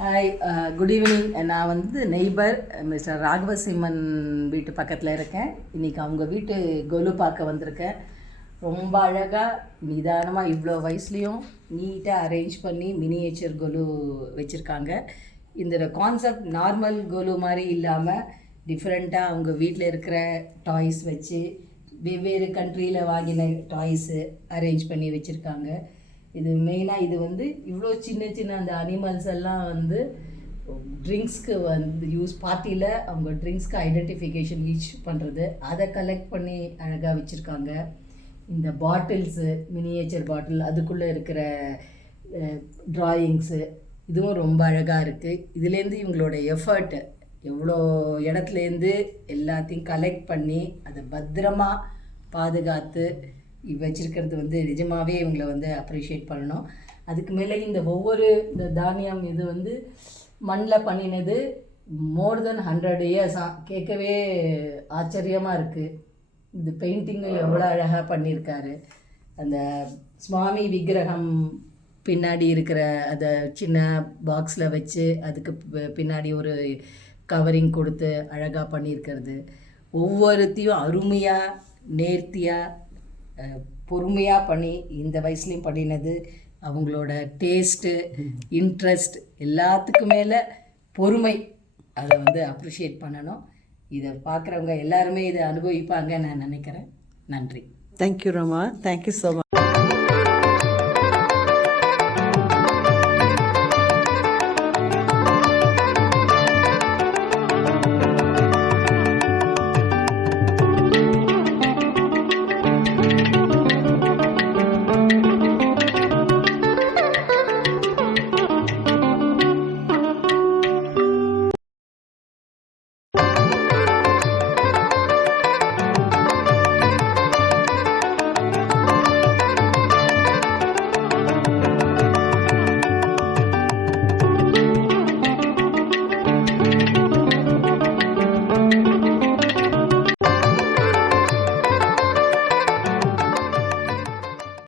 Hi, good evening. நான் வந்து neighbour mister ராகவசிம்மன் வீட்டு பக்கத்தில் இருக்கேன். இன்றைக்கி அவங்க வீட்டு கொலு பார்க்க வந்திருக்கேன். ரொம்ப அழகாக நிதானமாக இவ்வளோ வயசுலேயும் நீட்டாக அரேஞ்ச் பண்ணி மினியேச்சர் கொலு வச்சுருக்காங்க. இந்த கான்செப்ட் நார்மல் கொலு மாதிரி இல்லாமல் டிஃப்ரெண்ட்டாக அவங்க வீட்டில் இருக்கிற டாய்ஸ் வச்சு வெவ்வேறு கண்ட்ரியில் வாங்கின டாய்ஸு அரேஞ்ச் பண்ணி வச்சுருக்காங்க. இது மெயினாக இது வந்து இவ்வளோ சின்ன சின்ன அந்த அனிமல்ஸ் எல்லாம் வந்து ட்ரிங்க்ஸ்க்கு வந்து பார்ட்டியில் அவங்க ட்ரிங்க்ஸ்க்கு ஐடென்டிஃபிகேஷன் ஈச் பண்ணுறது, அதை கலெக்ட் பண்ணி அழகாக வச்சுருக்காங்க. இந்த பாட்டில்ஸு, மினியேச்சர் பாட்டில், அதுக்குள்ளே இருக்கிற ட்ராயிங்ஸு, இதுவும் ரொம்ப அழகாக இருக்குது. இதுலேருந்து இவங்களோட எஃபர்ட்டு எவ்வளோ இடத்துலேருந்து எல்லாத்தையும் கலெக்ட் பண்ணி அதை பத்திரமா பாதுகாத்து வச்சுருக்கிறது வந்து நிஜமாகவே இவங்களை வந்து அப்ரிஷியேட் பண்ணணும். அதுக்கு மேலே இந்த தானியம் இது வந்து மண்ணில் பண்ணினது மோர் தென் 100 இயர்ஸ். கேட்கவே ஆச்சரியமாக இருக்குது. இது பெயிண்டிங்கும் எவ்வளோ அழகாக பண்ணியிருக்காரு. அந்த சுவாமி விக்கிரகம் பின்னாடி இருக்கிற அதை சின்ன பாக்ஸில் வச்சு அதுக்கு பின்னாடி ஒரு கவரிங் கொடுத்து அழகாக பண்ணியிருக்கிறது, ஒவ்வொருத்தையும் அருமையாக நேர்த்தியாக பொறுமையாக பண்ணி இந்த வயசுலேயும் பண்ணினது, அவங்களோட டேஸ்ட்டு, இன்ட்ரெஸ்ட், எல்லாத்துக்கும் மேலே பொறுமை, அதை வந்து அப்ரிஷியேட் பண்ணணும். இதை பார்க்குறவங்க எல்லாருமே இதை அனுபவிப்பாங்க நான் நினைக்கிறேன். நன்றி. Thank you Rama. Thank you so much.